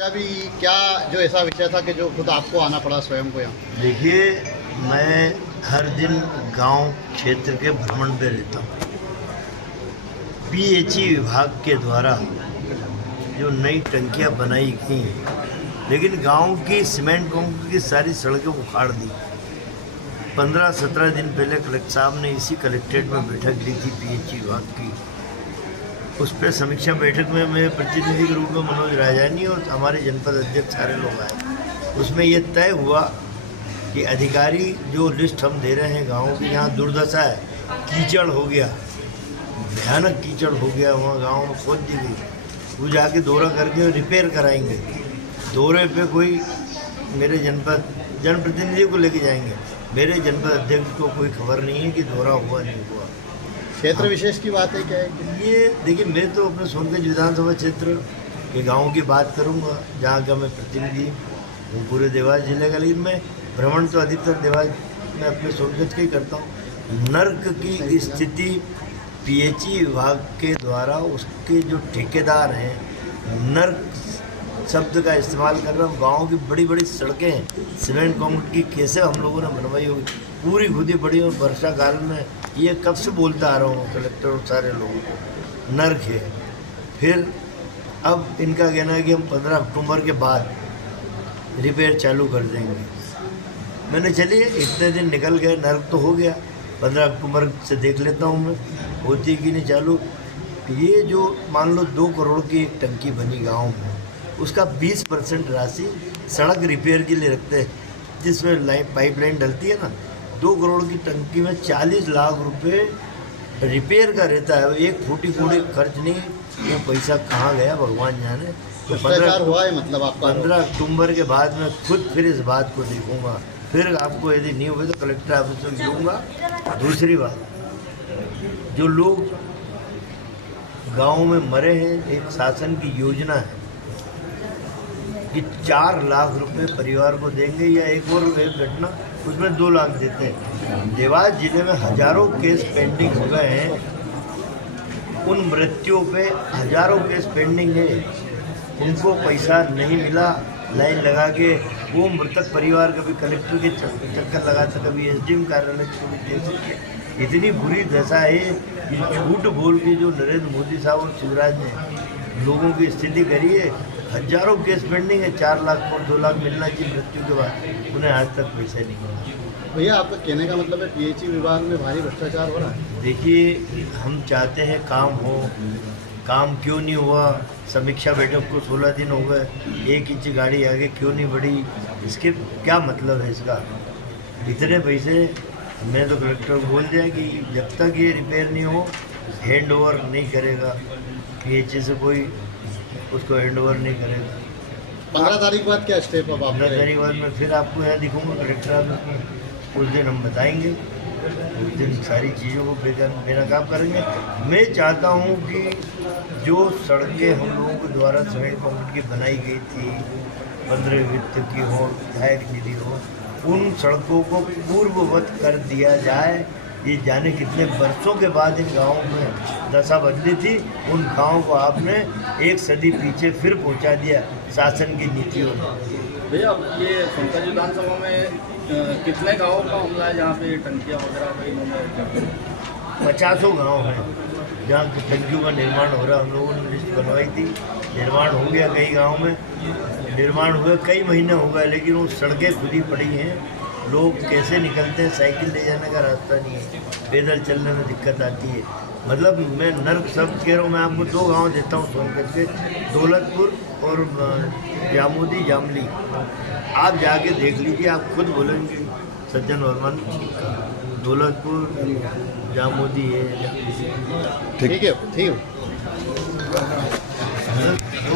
अभी क्या जो ऐसा विषय था कि जो खुद आपको आना पड़ा स्वयं को यहाँ? देखिए, मैं हर दिन गांव क्षेत्र के भ्रमण पे रहता हूँ। पीएचई विभाग के द्वारा जो नई टंकियाँ बनाई गई हैं, लेकिन गांव की सीमेंट कंक्रीट की सारी सड़कें उखाड़ दी। 15-17 दिन पहले कलेक्टर साहब ने इसी कलेक्ट्रेट में बैठक ली थी पीएचई विभाग की। उस पर समीक्षा बैठक में मैं प्रतिनिधि के रूप में मनोज राजानी और हमारे जनपद अध्यक्ष सारे लोग आए। उसमें ये तय हुआ कि अधिकारी जो लिस्ट हम दे रहे हैं गाँव की, यहाँ दुर्दशा है, कीचड़ हो गया, भयानक कीचड़ हो गया, वहाँ गाँव में खोद दी गई, वो जाके दौरा करके रिपेयर कराएंगे। दौरे पे कोई मेरे जनप्रतिनिधि को लेके जाएंगे, मेरे जनपद अध्यक्ष को कोई खबर नहीं है कि दौरा हुआ नहीं हुआ। क्षेत्र विशेष की बात है क्या है? ये देखिए, मैं तो अपने सोनगंज विधानसभा क्षेत्र के गाँव की बात करूँगा, जहाँ का मैं प्रतिनिधि हूँ पूरे देवास जिले का, लेकिन मैं भ्रमण तो अधिकतर देवास में अपने सोनगंज का ही करता हूँ। नर्क की स्थिति पीएचई विभाग के द्वारा उसके जो ठेकेदार हैं, नर्क शब्द का इस्तेमाल कर रहा हूँ। गाँव की बड़ी बड़ी सड़कें सीमेंट कंक्रीट की कैसे हम लोगों ने बनवाई होगी, पूरी खुदी पड़ी हो। वर्षा काल में ये कब से बोलता आ रहा हूँ कलेक्टर और सारे लोग, नर्क है। फिर अब इनका कहना है कि हम 15 अक्टूबर के बाद रिपेयर चालू कर देंगे। मैंने चलिए, इतने दिन निकल गए, नर्क तो हो गया, 15 अक्टूबर से देख लेता हूँ मैं होती कि नहीं चालू। ये जो मान लो 2 करोड़ की एक टंकी बनी गाँव में, उसका 20% राशि सड़क रिपेयर के लिए रखते हैं, जिसमें पाइपलाइन डलती है ना। 2 करोड़ की टंकी में 40 लाख रुपए रिपेयर का रहता है। एक फूटी कूड़ी खर्च नहीं, ये पैसा कहाँ गया भगवान जाने। तो भ्रष्टाचार हुआ है मतलब आपका? 15 अक्टूबर के बाद मैं खुद फिर इस बात को देखूंगा। फिर आपको यदि नहीं हुए तो कलेक्टर ऑफिस में मिलूँगा। दूसरी बात, जो लोग गाँव में मरे हैं, एक शासन की योजना है कि 4 लाख रुपए परिवार को देंगे, या एक और घटना उसमें 2 लाख देते हैं। देवास जिले में हजारों केस पेंडिंग हो गए हैं, उन मृत्युओं पे हजारों केस पेंडिंग है, उनको पैसा नहीं मिला। लाइन लगा के वो मृतक परिवार कभी कलेक्टर के चक्कर लगाता, कभी एसडीएम कार्यालय के। इतनी बुरी दशा है कि झूठ बोल के जो नरेंद्र मोदी साहब और शिवराज ने लोगों की स्थिति करी है। हजारों केस पेंडिंग है, 4 लाख और 2 लाख मिलना चाहिए मृत्यु के बाद, उन्हें आज तक पैसे नहीं मिला। भैया, आपका कहने का मतलब है पीएचई विभाग में भारी भ्रष्टाचार हो रहा है? देखिए, हम चाहते हैं काम हो, काम क्यों नहीं हुआ? समीक्षा बैठक को 16 दिन हो गए, 1 इंच गाड़ी आगे क्यों नहीं बढ़ी? इसके क्या मतलब है इसका? इतने पैसे मैं तो कलेक्टर को बोल दिया कि जब तक ये रिपेयर नहीं हो, हैंड ओवर नहीं करेगा पीएचई से, कोई उसको हैंड ओवर नहीं करेगा। 15 तारीख बाद क्या स्टेप? अब 15 तारीख बाद मैं फिर आपको यहाँ दिखूँगा कलेक्टर ऑफिस में। उस दिन हम बताएंगे, उस दिन सारी चीज़ों को बेनकाब करेंगे। मैं चाहता हूँ कि जो सड़कें हम लोगों के द्वारा सीमेंट कंक्रीट की बनाई गई थी, 15 वित्त की हो, विधायक निधि हो, उन सड़कों को पूर्ववत कर दिया जाए। ये जाने कितने वर्षों के बाद इन गाँवों में दशा बदली थी, उन गाँव को आपने 1 सदी पीछे फिर पहुँचा दिया शासन की नीतियों ने। भैया, ये सोनगंज विधानसभा में कितने गाँवों का हमला है जहाँ पे टंकियाँ वगैरह इन्होंने? 50 गाँव हैं जहाँ टंकियों का निर्माण हो रहा है। हम लोगों ने लिस्ट बनवाई थी, निर्माण हो गया कई गाँव में, निर्माण हुए कई महीने हो गए, लेकिन वो सड़कें खुदी पड़ी हैं। लोग कैसे निकलते हैं, साइकिल ले जाने का रास्ता नहीं है, पैदल चलने में दिक्कत आती है। मतलब मैं नर्क शब्द कह रहा हूँ। मैं आपको 2 गांव देता हूँ सोनगंज के, दौलतपुर और जामोदी जामली। आप जाके देख लीजिए, आप खुद बोलेंगे सज्जन वर्मन, दौलतपुर जामोदी है। ठीक है, ठीक है।